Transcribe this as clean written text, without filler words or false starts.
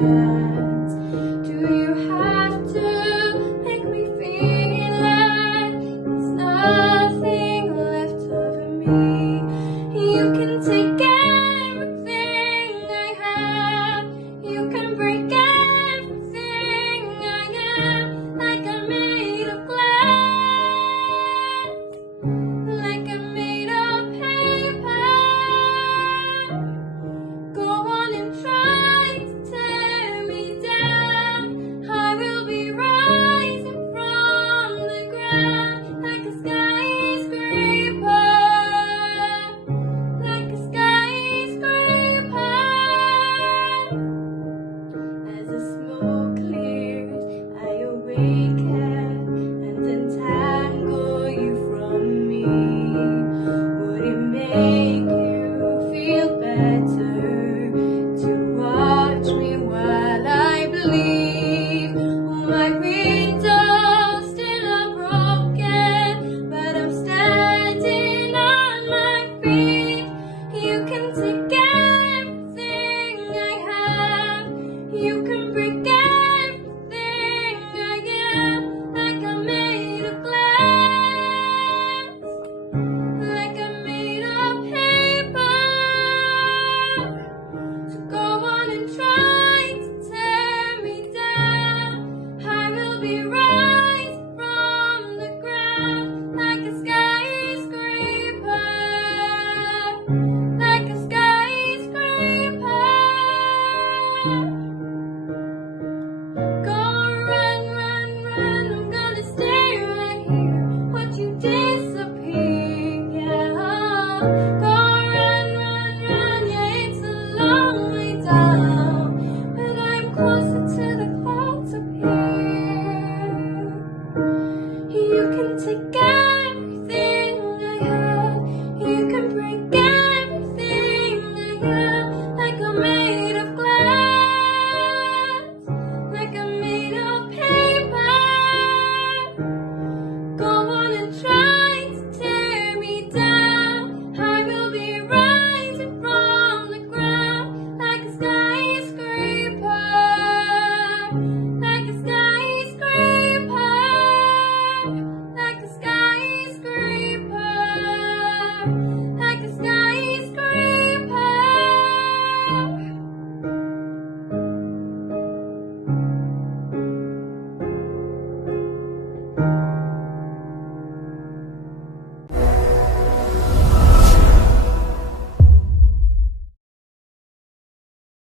hands. Do you have to make me feel like there's nothing left of me? You can take everything I have. You can break everything I am, like I'm made of glass, like I'm made of paper. Go on and try to tear me down. I will be rising from the ground like a skyscraper, like a skyscraper. As the smoke clears, I awaken and untangle you from me. Would it make you feel better to watch me while I bleed? Oh, my windows still are broken, but I'm standing on my feet. You can take everything I have. You can break everything I am, like I'm made of glass, like I'm made of paper. So go on and try to tear me down. I will be rising from the ground like a skyscraper, like a skyscraper.